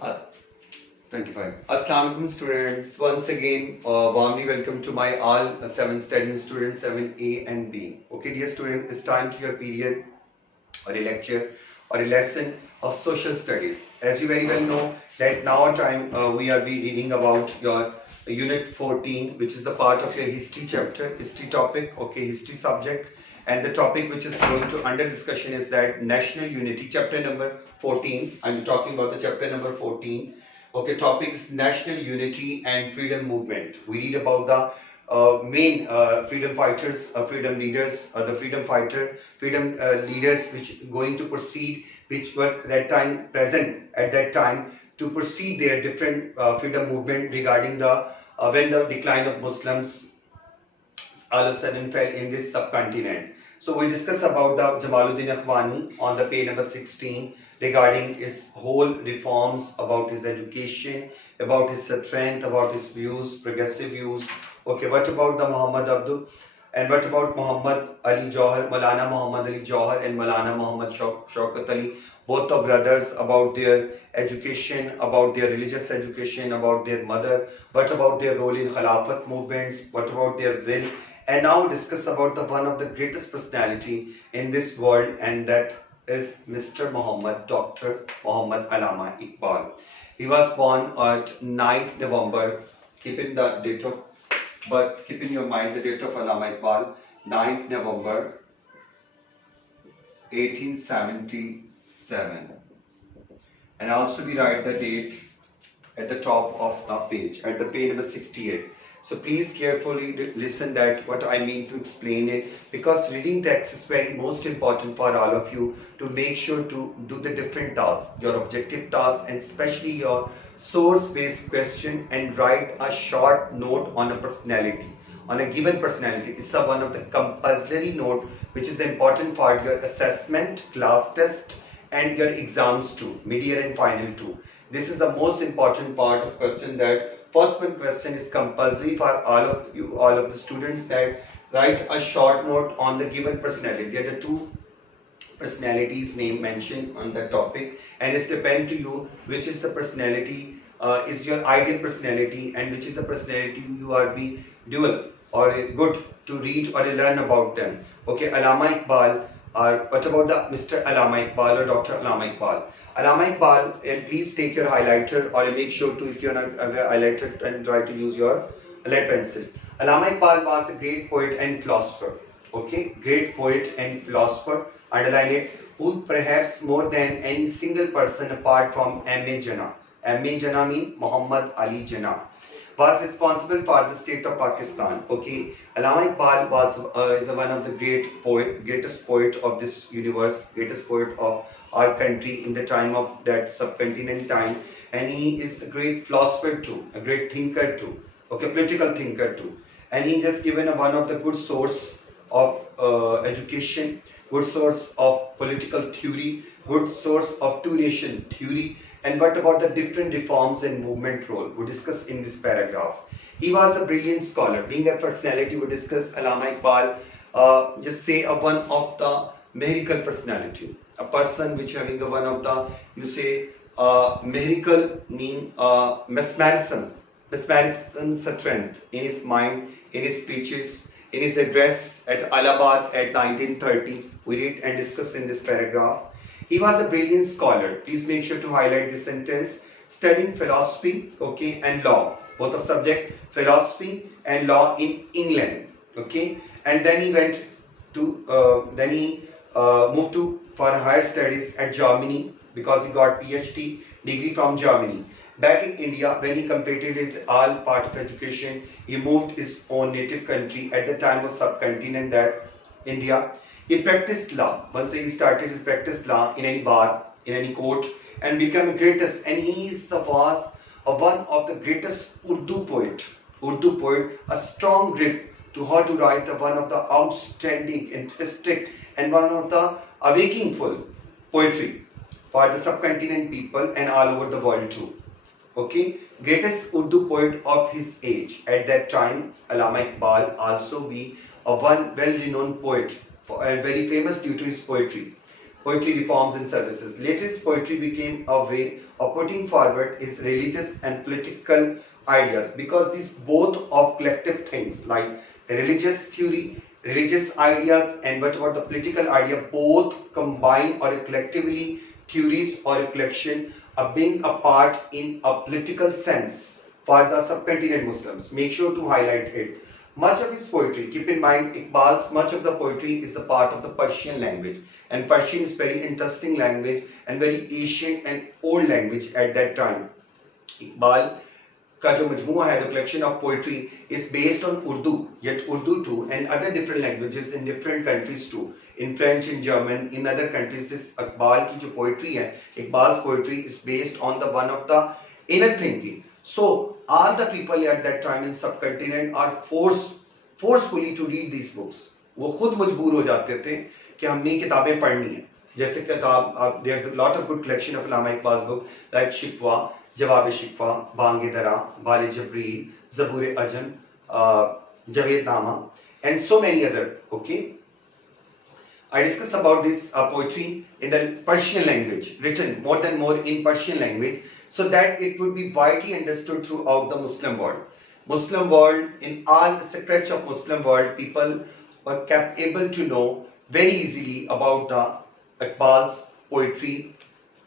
Uh, 25. Assalamu alaikum students. Once again, warmly welcome to my all 7 studying students, 7A and B. Okay, dear students, it's time to your period or a lecture or a lesson of social studies. As you very well know that now time we are be reading about your unit 14, which is the part of your history chapter, history topic, okay, history subject. And the topic which is going to under discussion is that national unity, chapter number 14. I'm talking about the chapter number 14. Okay, topic is national unity and freedom movement. We read about the main freedom fighters, freedom leaders, the freedom fighter, freedom leaders which going to proceed, which were at that time present at that time to proceed their different freedom movement regarding the when the decline of Muslims all of a sudden fell in this subcontinent. So we discuss about the Jamaluddin Akhwani on the page number 16 regarding his whole reforms, about his education, about his strength, about his views, progressive views. Okay, what about the Muhammad Abdul? And what about Muhammad Ali Jauhar, Maulana Muhammad Ali Jauhar and Maulana Muhammad Shaukat Ali, both the brothers, about their education, about their religious education, about their mother, what about their role in Khilafat movements, what about their will, and now discuss about the one of the greatest personality in this world, and that is Mr. Muhammad, Dr. Muhammad Allama Iqbal. He was born at 9th November, keeping the date of but keep in your mind the date of Allama Iqbal, 9th November 1877. And also we write the date at the top of the page, at the page number 68. So please carefully listen that what I mean to explain it, because reading text is very most important for all of you to make sure to do the different tasks, your objective tasks, and especially your source-based question, and write a short note on a personality, on a given personality. It's one of the compulsory note which is important for your assessment, class test, and your exams too, mid-year and final too. This is the most important part of question, that first one question is compulsory for all of you, all of the students, that write a short note on the given personality. There are the two personalities name mentioned on the topic, and it's depend to you which is the personality is your ideal personality, and which is the personality you are be dual or good to read or learn about them. Okay, Allama Iqbal, what about the Mr. Allama Iqbal or Dr. Allama Iqbal? Allama Iqbal, and please take your highlighter, or make sure to, if you are not highlighter, and try to use your lead pencil. Allama Iqbal was a great poet and philosopher. Okay, great poet and philosopher, underline it, who perhaps more than any single person apart from M.A. Jinnah. M.A. Jinnah means Muhammad Ali Jinnah, was responsible for the state of Pakistan. Okay, Allama Iqbal was is one of the greatest poet of this universe, greatest poet of our country in the time of that subcontinent time, and he is a great philosopher too, a great thinker too, okay, political thinker too, and he just given one of the good source of education, good source of political theory, good source of two-nation theory. And what about the different reforms and movement role? We discuss in this paragraph. He was a brilliant scholar. Being a personality, we discuss Allama Iqbal. Just say one of the miracle personality, a person which having one of the, you say, miracle mean mesmerism strength in his mind, in his speeches, in his address at Allahabad at 1930. We read and discuss in this paragraph. He was a brilliant scholar. Please make sure to highlight this sentence. Studying philosophy, okay, and law. Both of subject, philosophy and law in England, okay. And then he went to, moved to for higher studies at Germany, because he got PhD degree from Germany. Back in India, when he completed his all part of education, he moved his own native country at the time of subcontinent, that India. He practiced law. Once he started to practice law in any bar, in any court, and became the greatest. And he was one of the greatest Urdu poet, a strong grip to how to write one of the outstanding, interesting, and one of the awakingful poetry for the subcontinent people and all over the world too. Okay, greatest Urdu poet of his age at that time, Allama Iqbal, also be a one well-renowned poet, very famous due to his poetry. poetry reforms and services. Latest poetry became a way of putting forward its religious and political ideas, because these both of collective things like religious theory, religious ideas, and what about the political idea, both combine or collectively theories or a collection of being a part in a political sense for the subcontinent Muslims. Make sure to highlight it. Much of his poetry, keep in mind, Iqbal's much of the poetry is the part of the Persian language, and Persian is very interesting language and very ancient and old language at that time. Iqbal का जो मजमूआ है, the collection of poetry is based on Urdu, yet Urdu too, and other different languages in different countries too, in French, in German, in other countries. This Iqbal की जो poetry है, Iqbal's poetry is based on the one of the inner thinking. So all the people at that time in subcontinent are forcefully to read these books. वो खुद मजबूर हो जाते थे कि हमने किताबें पढ़नी है. जैसे किताब, there's a lot of good collection of Allama Iqbal's book like शिकवा, जवाब शिकवा, बांगे दरा, बाले जबरील, ज़बूर अजम, जवेद नामा, and so many other. Okay, I discuss about this poetry in the Persian language, written more in Persian language, so that it would be widely understood throughout the Muslim world. Muslim world, in all the secrets of Muslim world, people were kept able to know very easily about the Iqbal's poetry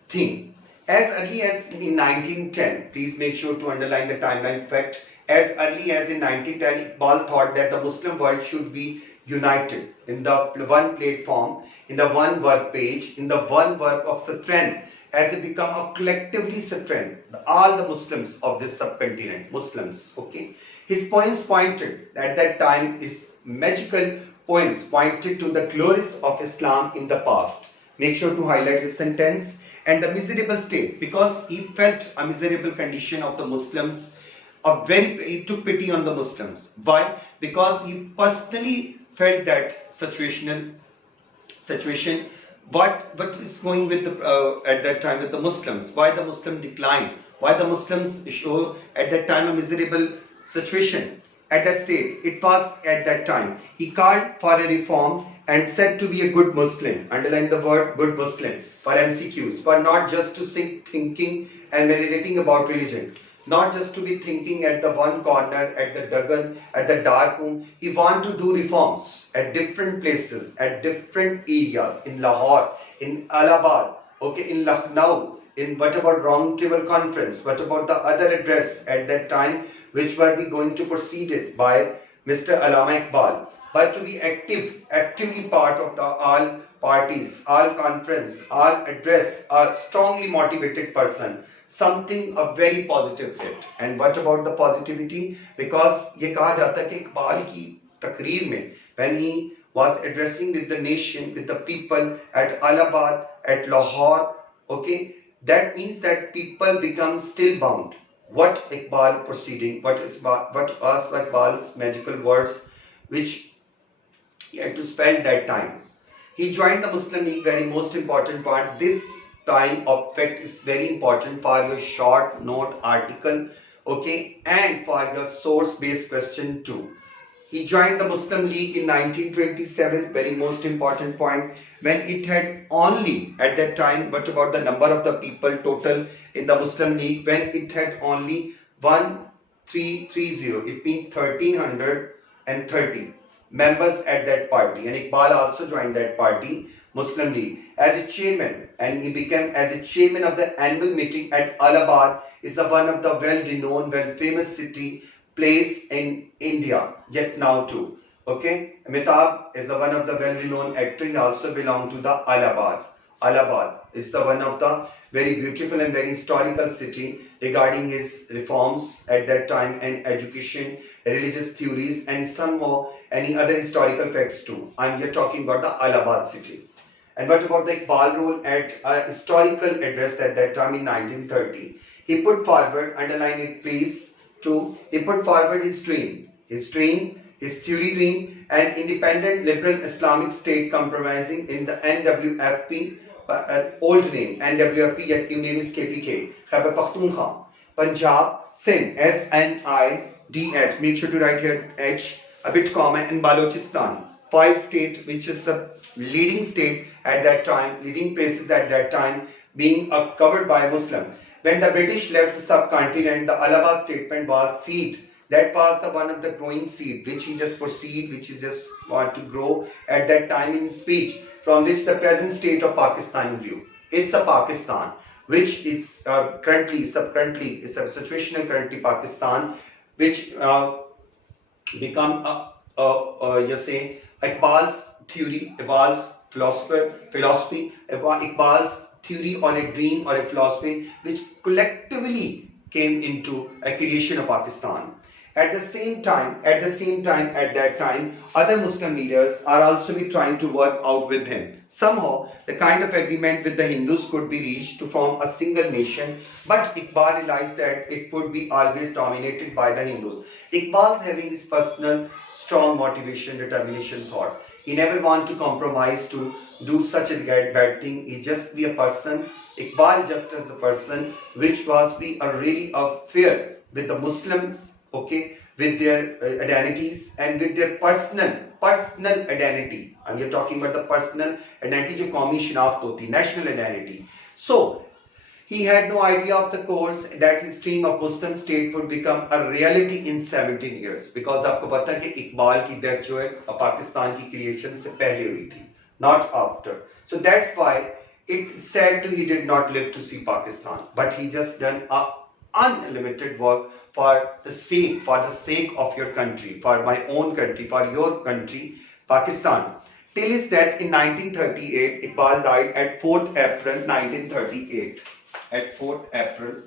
theme. As early as in 1910, please make sure to underline the timeline fact, as early as in 1910, Iqbal thought that the Muslim world should be united in the one platform, in the one work page, in the one work of strength, as it become a collectively strength, all the Muslims of this subcontinent, Muslims. Okay, his poems pointed at that time, his magical poems pointed to the glories of Islam in the past. Make sure to highlight this sentence. And the miserable state, because he felt a miserable condition of the Muslims, he took pity on the Muslims. Why? Because he personally felt that situation, what is going with the at that time with the Muslims, why the Muslim decline, why the Muslims show at that time a miserable situation at that state. It was at that time he called for a reform and said to be a good Muslim, underline the word good Muslim, for MCQs, for not just to thinking and meditating about religion, not just to be thinking at the one corner, at the Dagan, at the dark room. He want to do reforms at different places, at different areas, in Lahore, in Allahabad, okay, in Lucknow, in what about Round Table Conference, what about the other address at that time, which were we going to proceed it by Mr. Allama Iqbal, but to be actively part of the all parties, all conference, all address, a strongly motivated person, something a very positive fit. And what about the positivity? Because ये कहा जाता है कि इकबाल की तकरीर में, when he was addressing with the nation, with the people at Allahabad, at Lahore, okay, that means that people become still bound. What Iqbal proceeding, what was Iqbal's magical words which he had to spend that time. He joined the Muslim League, very most important part. This time of fact is very important for your short note article, okay, and for your source-based question too. He joined the Muslim League in 1927, very most important point, when it had only, at that time, what about the number of the people total in the Muslim League, when it had only 1330, it means 1330 members at that party. And Iqbal also joined that party, Muslim League, as a chairman, and he became as a chairman of the annual meeting at Allahabad, is the one of the well-renowned, well-famous place in India, yet now too. Okay, Amitabh is the one of the well-renowned actor. He also belonged to the Allahabad. Allahabad is the one of the very beautiful and very historical city regarding his reforms at that time and education, religious theories, and some more any other historical facts too. I'm here talking about the Allahabad city. And what about the Iqbal role at a historical address at that time in 1930? He put forward, underline it please, he put forward his dream, his theory dream, an independent liberal Islamic state compromising in the NWFP, old name, NWFP, yet new name is KPK, Khyber Pakhtunkhwa, Punjab, Sindh, SNIDH, make sure to write here H, a bit comma, and Balochistan, 5 states, which is the leading state at that time, leading places at that time being covered by Muslim. When the British left the subcontinent, the Allahabad statement was seed. That was the one of the growing seed, which he just proceed, which he just want to grow at that time in speech, from which the present state of Pakistan grew. Is the Pakistan, which is currently is a situational currently Pakistan, which become you say Iqbal's theory, Iqbal's philosophy, Iqbal's theory or a dream or a philosophy which collectively came into a creation of Pakistan. At that time, other Muslim leaders are also be trying to work out with him. Somehow, the kind of agreement with the Hindus could be reached to form a single nation, but Iqbal realized that it would be always dominated by the Hindus. Iqbal's having his personal strong motivation, determination, thought. He never want to compromise to do such a bad thing. He just be a person. Iqbal just as a person, which was be a really fair with the Muslims, okay, with their identities and with their personal identity. And you're talking about the personal identity, जो कौमी शिनाख्त होती, national identity. So he had no idea of the course that his dream of Muslim state would become a reality in 17 years. Because आपको पता है कि इकबाल की death जो है पाकिस्तान की creation से पहले हुई थी, not after. So that's why it's sad to he did not live to see Pakistan, but he just done a unlimited work for the sake of your country, for my own country, for your country, Pakistan. Till his death in 1938, Iqbal died at 4th April 1938. At 4th April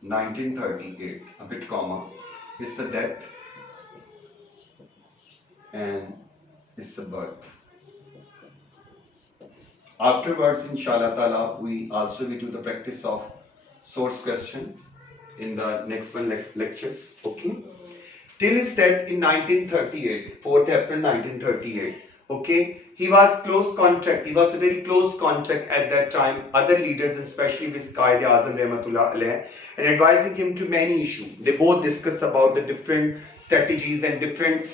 1938, a bit comma, is the death and is the birth. Afterwards, inshallah ta'ala, we also will do the practice of source question in the next one lectures. Okay. Till his death in 1938, 4th April 1938. Okay. He was close contact. He was a very close contact at that time. Other leaders, especially with Quaid-e-Azam Rahmatullah Alayh, and advising him to many issues. They both discuss about the different strategies and different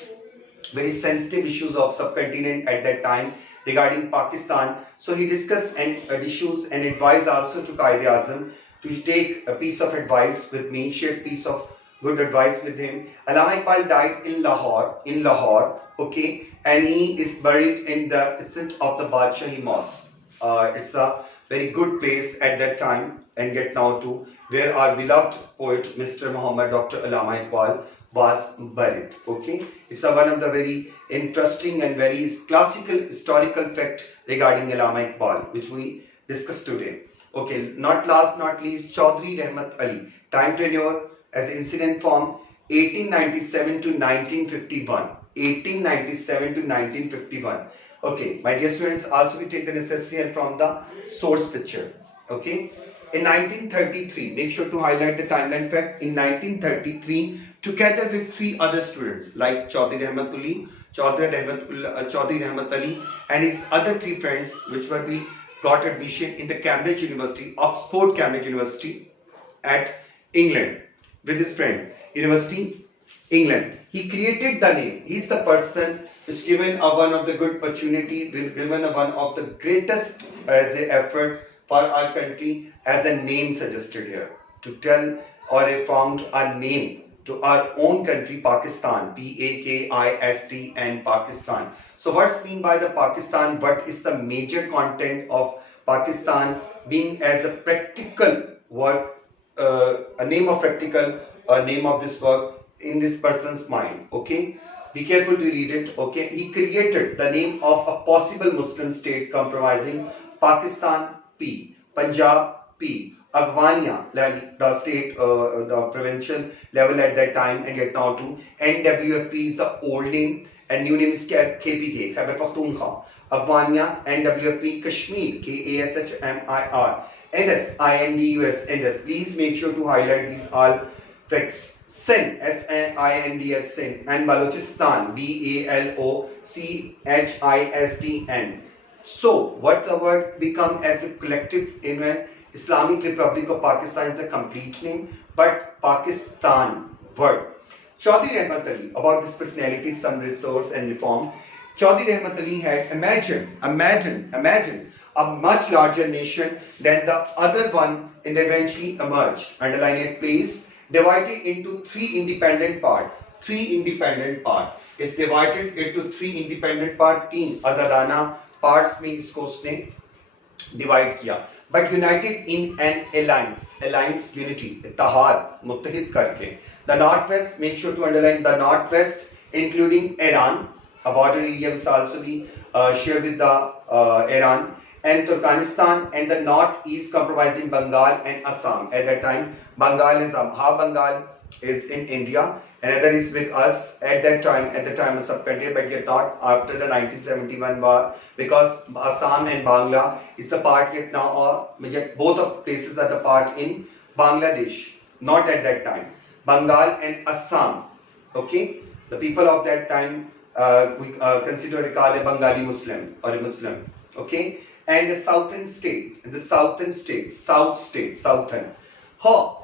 very sensitive issues of subcontinent at that time regarding Pakistan. So he discussed issues and advised also to Quaid-e-Azam to take a piece of advice with me, share a piece of good advice with him. Allama Iqbal died in Lahore, okay, and he is buried in the vicinity of the Badshahi Mosque. It's a very good place at that time, and yet now too, where our beloved poet Mr. Muhammad Dr. Allama Iqbal was buried. Okay, it's one of the very interesting and very classical historical fact regarding Allama Iqbal, which we discussed today. Okay, not last not least, Chaudhry Rahmat Ali, time tenure as incident from 1897 to 1951. 1897 to 1951. Okay, my dear students, also we take the necessary help from the source picture. Okay, in 1933, make sure to highlight the timeline fact. In 1933, together with 3 other students like Chaudhry Rahmat Ali and his other 3 friends, which were we got admission in the Cambridge University, Oxford Cambridge University at England with his friend, University England. He created the name. He is the person which given one of the good opportunity, given one of the greatest as an effort for our country as a name suggested here to tell or found a name to our own country, Pakistan, Pakistan, Pakistan. So what's mean by the Pakistan? What is the major content of Pakistan being as a practical word, a name of practical, a name of this work in this person's mind. Okay, be careful to read it. Okay, he created the name of a possible Muslim state comprising Pakistan P, Punjab P, Afghania, the state, the provincial level at that time, and yet now too. NWFP is the old name, and new name is KPK, Khyber Pakhtunkhwa. Afghania, NWFP, Kashmir, KASHMIR, NS, INDUS, NS. Please make sure to highlight these all facts. Sindh, SINDS, Sindh, and Balochistan, BALOCHISTN. So, what the word become as a collective in an Islamic Republic of Pakistan is the complete name, but Pakistan word. Chaudhry Rahmat Ali, about this personality, some resource and reform. Chaudhry Rahmat Ali had imagine a much larger nation than the other one and eventually emerged. Underline it please. Divided into three independent part. It's divided into three independent part. तीन आजादाना parts में इसको उसने divide किया. But united in an alliance unity, इत्तेहाद मुत्तहिद करके. The northwest, make sure to underline the northwest, including Iran. A border area was also be shared with the Iran and Turkmenistan, and the northeast comprising Bengal and Assam. At that time, half Bengal is in India, another is with us at the time of subcontinent, but yet not after the 1971 war, because Assam and Bangla is the part yet now, or yet both of places are the part in Bangladesh, not at that time. Bengal and Assam, okay, the people of that time we consider a Bengali Muslim or a Muslim, okay, and the southern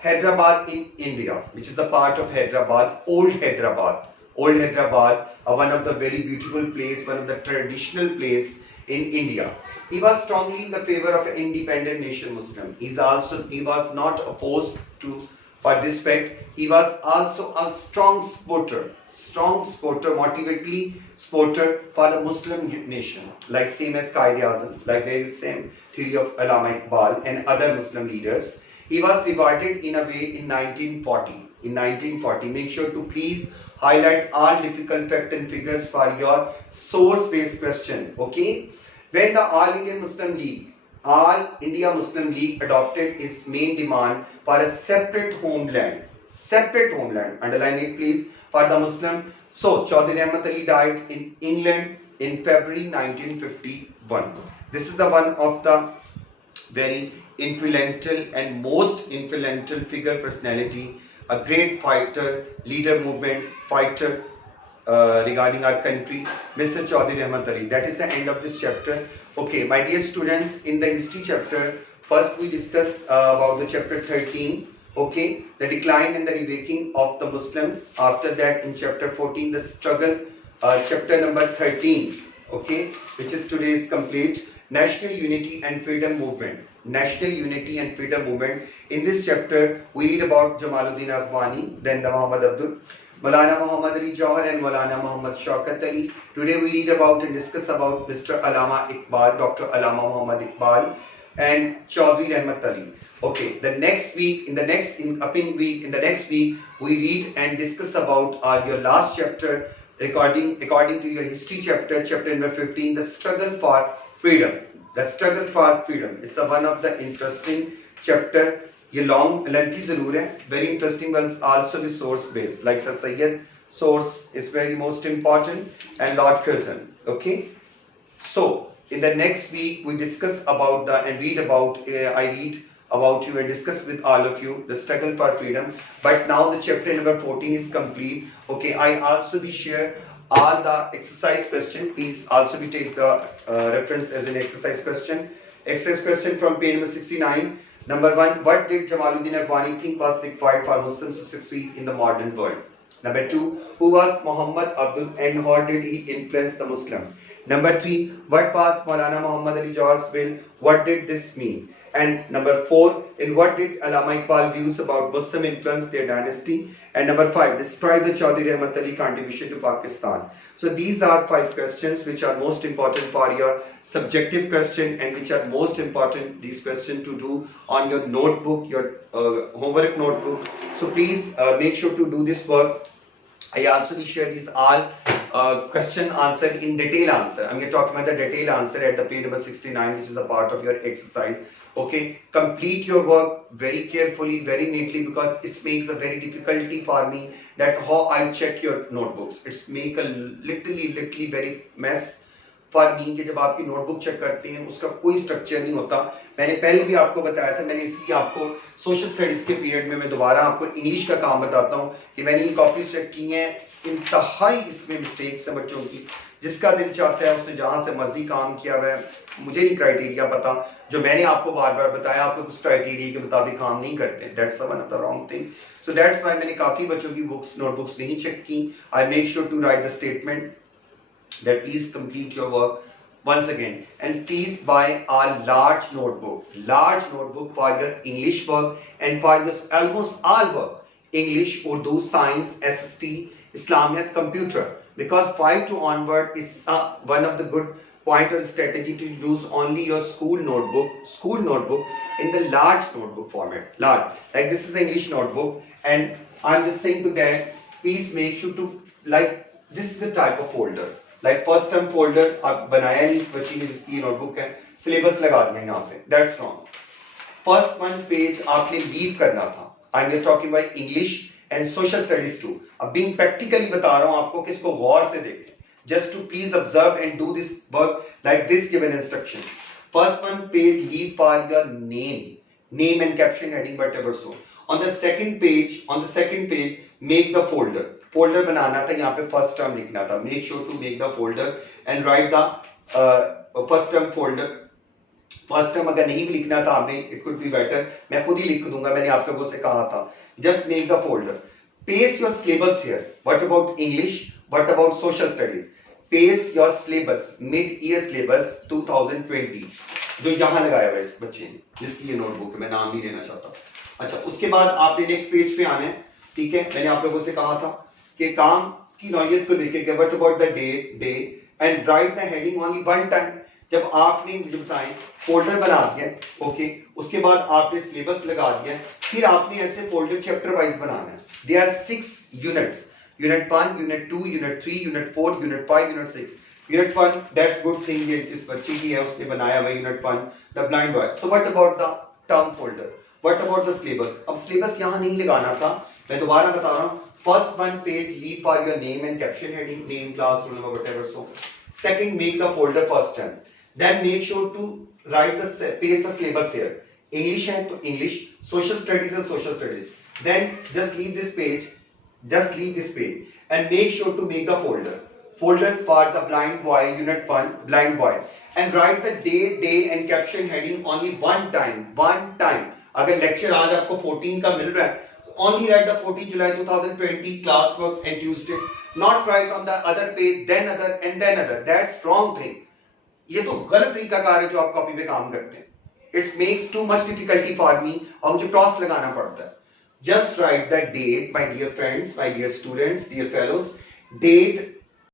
Hyderabad in India, which is the part of Hyderabad, Old Hyderabad, one of the very beautiful place, one of the traditional place in India. He was strongly in the favor of an independent nation Muslim. He was not opposed to for this fact. He was also a strong supporter, motivatedly supporter for the Muslim nation, like same as Quaid-e-Azam, like there is same theory of Allama Iqbal and other Muslim leaders. He was divided in a way in 1940. Make sure to please highlight all difficult facts and figures for your source-based question. Okay? When the All India Muslim League adopted its main demand for a separate homeland, underline it please, for the Muslim. So, Chaudhry Rahmat Ali died in England in February 1951. This is the one of the very influential and most influential figure personality, a great fighter, leader movement, fighter regarding our country, Mr. Chaudhry Rahmat Ali. That is the end of this chapter. Okay, my dear students, in the history chapter, first we discuss about the chapter 13, okay, the decline and the rewaking of the Muslims. After that, in chapter 14, the struggle, chapter number 13, okay, which is today is complete, National Unity and Freedom Movement. In this chapter, we read about Jamaluddin Afghani, then the Muhammad Abdul, Maulana Muhammad Ali Jawhar and Maulana Muhammad Shaukat Ali. Today we read about and discuss about Mr. Allama Iqbal, Dr. Allama Muhammad Iqbal and Chaudhry Rahmat Ali. Okay, the next week, in the next week, we read and discuss about your last chapter according to your history chapter, chapter number 15, the struggle for freedom. It's one of the interesting chapter. ये long lengthy जरूर है, very interesting ones, also the source based, like Sir Sayyid source is very most important, and Lord Curzon. Okay, so in the next week we discuss about I read about you and discuss with all of you the struggle for freedom. But now the chapter number 14 is complete. Okay, I also be share all the exercise question. Please also be take the reference as an exercise question. Exercise question from page number 69. Number 1, what did Jamaluddin Afghani think was required for Muslims to succeed in the modern world? Number 2, who was Muhammad Abdul and how did he influence the Muslim? Number 3, what was Maulana Muhammad Ali Jawhar's will? What did this mean? And number 4, in what did Allama Iqbal views about Muslim influence their dynasty? And number 5, describe the Chaudhry Rahmat Ali contribution to Pakistan. So these are 5 questions which are most important for your subjective question and which are most important these questions to do on your notebook, your homework notebook. So please make sure to do this work. I also will share these all question answer in detail answer. I'm going to talk about the detail answer at the page number 69, which is a part of your exercise. Okay, complete your work very carefully, very neatly, because it makes a very difficulty for me that how I check your notebooks. It's make a literally very mess for me कि जब आपकी notebook check करते हैं उसका कोई structure नहीं होता. मैंने पहले भी आपको बताया था, मैंने इसलिए आपको सोशल स्टडीज के पीरियड में मैं दोबारा आपको इंग्लिश का काम बताता हूँ कि मैंने ये कॉपीज चेक की हैं. इंतहाई इसमें मिस्टेक्स हैं बच्चों की. जिसका दिल चाहता है उसने जहाँ से मर्जी काम किया हुआ है मुझे नहीं क्राइटेरिया पता, जो मैंने आपको बार बार बताया आप लोग उस क्राइटेरिया के मुताबिक काम नहीं करते, that's one of the wrong thing. So that's why मैंने काफी बच्चों की बुक्स नोटबुक्स नहीं चेक की। I make sure to write the statement that please complete your work once again, and please buy a large notebook for your English work and for your almost all work, English, Urdu, Science, SST, Islamiyat, Computer, because 5 to onward is one of the good point or strategy to use only your school notebook in the large notebook format, large, like this is English notebook, and I'm just saying to that, please make sure to, like, this is the type of folder, like first term folder आप बनाया नहीं इस बच्ची ने जिसकी ये notebook है, syllabus लगा दिया यहाँ पे, that's wrong. First one page आपने लीव करना था। I am talking about English and social studies too. अब बीइंग प्रैक्टिकली बता रहा हूँ आपको कि इसको गौर से देखें, just to please observe and do this work like this given instruction. First one page leave for your name and caption heading whatever so. On the second page make the folder बनाना था, यहाँ पे first term लिखना था, make sure to make the folder and write the first term folder. First term अगर नहीं भी लिखना था आपने, इट कुड बी बेटर, मैं खुद ही लिख दूंगा, मैंने आप लोगों से कहा था, just make the folder. Paste your syllabus here, what about English, what about social studies, paste your syllabus, mid year syllabus 2020, जो यहाँ लगाया हुआ है इस बच्चे ने जिसकी ये नोटबुक है, मैं नाम नहीं लेना चाहता। अच्छा, उसके बाद आपने नेक्स्ट पेज पे आना है, ठीक है। मैंने आप लोगों से कहा था कि काम की नौयत को देखेगा, what about the day and write the heading only one time. जब आपने मुझे बताएं फोल्डर बना दिया, ओके, उसके बाद आपने सिलेबस लगा दिया, फिर आपने ऐसे फोल्डर चैप्टर वाइज बनाना है। They are 6 units, unit 1, unit 2, unit 3, unit 4, unit 5, unit 6। Unit 1, that's good thing, ये जिस बच्चे की है उसने बनाया हुआ unit 1, the blind boy. So what about the term folder, what about the syllabus. अब सिलेबस यहां नहीं लगाना था, मैं दोबारा बता रहा हूं। First one page leave for your name and caption heading, name, class, roll number, whatever so. Second, make the folder first time. Then make sure to paste the syllabus here. English है तो English, social studies है social studies. Then just leave this page and make sure to make the folder for the blind boy, unit 1, blind boy, and write the day and caption heading only one time. अगर lecture आज आपको 14 का मिल रहा है, only write the 14 July 2020 classwork and Tuesday, not write on the other page, then other and then other. That's wrong thing. ये तो गलत तरीका कार है जो आप कॉपी पे काम करते हैं। It makes too much difficulty for me, और मुझे क्रॉस लगाना पड़ता है। Just write the date, my dear friends, my dear students, dear fellows, date